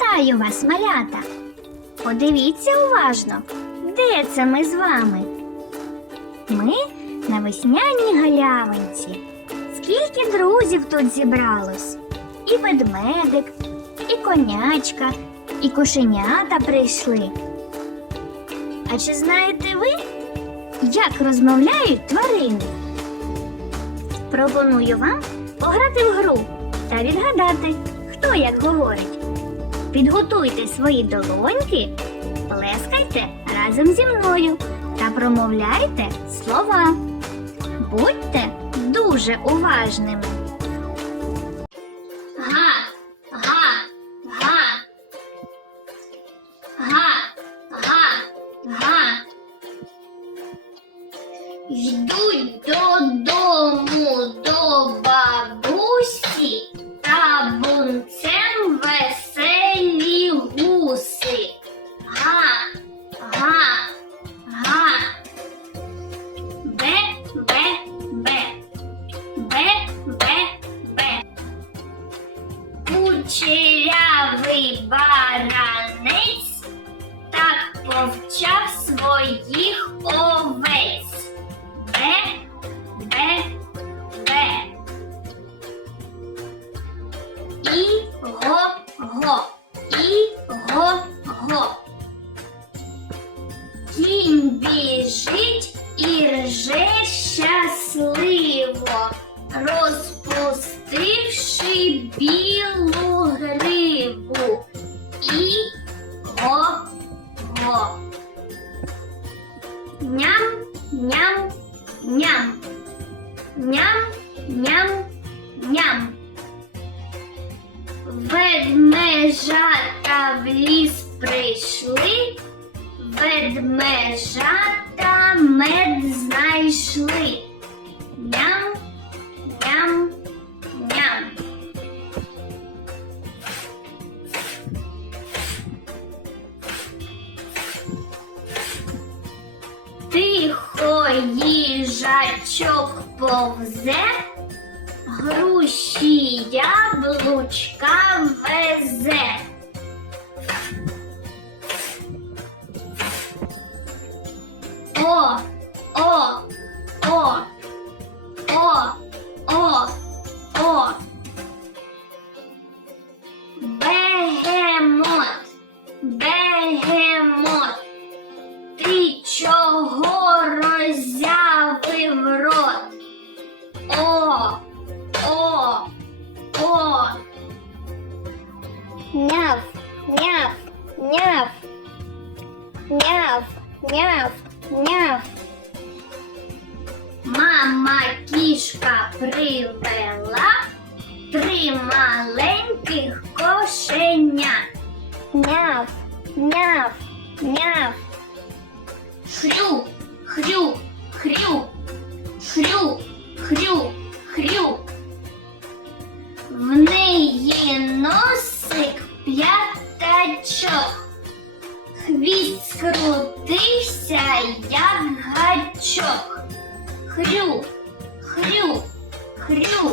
Вітаю вас, малята! Подивіться уважно, де це ми з вами? Ми на весняній галявинці. Скільки друзів тут зібралось? І ведмедик, і конячка, і кошенята прийшли. А чи знаєте ви, як розмовляють тварини? Пропоную вам пограти в гру та відгадати, хто як говорить. Підготуйте свої долоньки, плескайте разом зі мною та промовляйте слова. Будьте дуже уважними. Га, га, га. Га, га. Йдуть додому Кучерявий баранець так повчав своїх овець. Бе, бе, бе. І го, го, і го, го. Кінь біжить і рже щасливо, розпустивши білу Ням, ням, ням. Ням, ням, ням. Ведмежата в ліс прийшли, ведмежата мед знайшли. Ням, їжачок повзе, груші яблучка везе. О, Няв, няв, няв, няв, няв, няв. Мама кішка привела три маленьких кошеня. Няв, няв, няв. Хрю, хрю, хрю, хрю, хрю, хрю. Хвіст скрутився, як гачок. Хрю, хрю, хрю.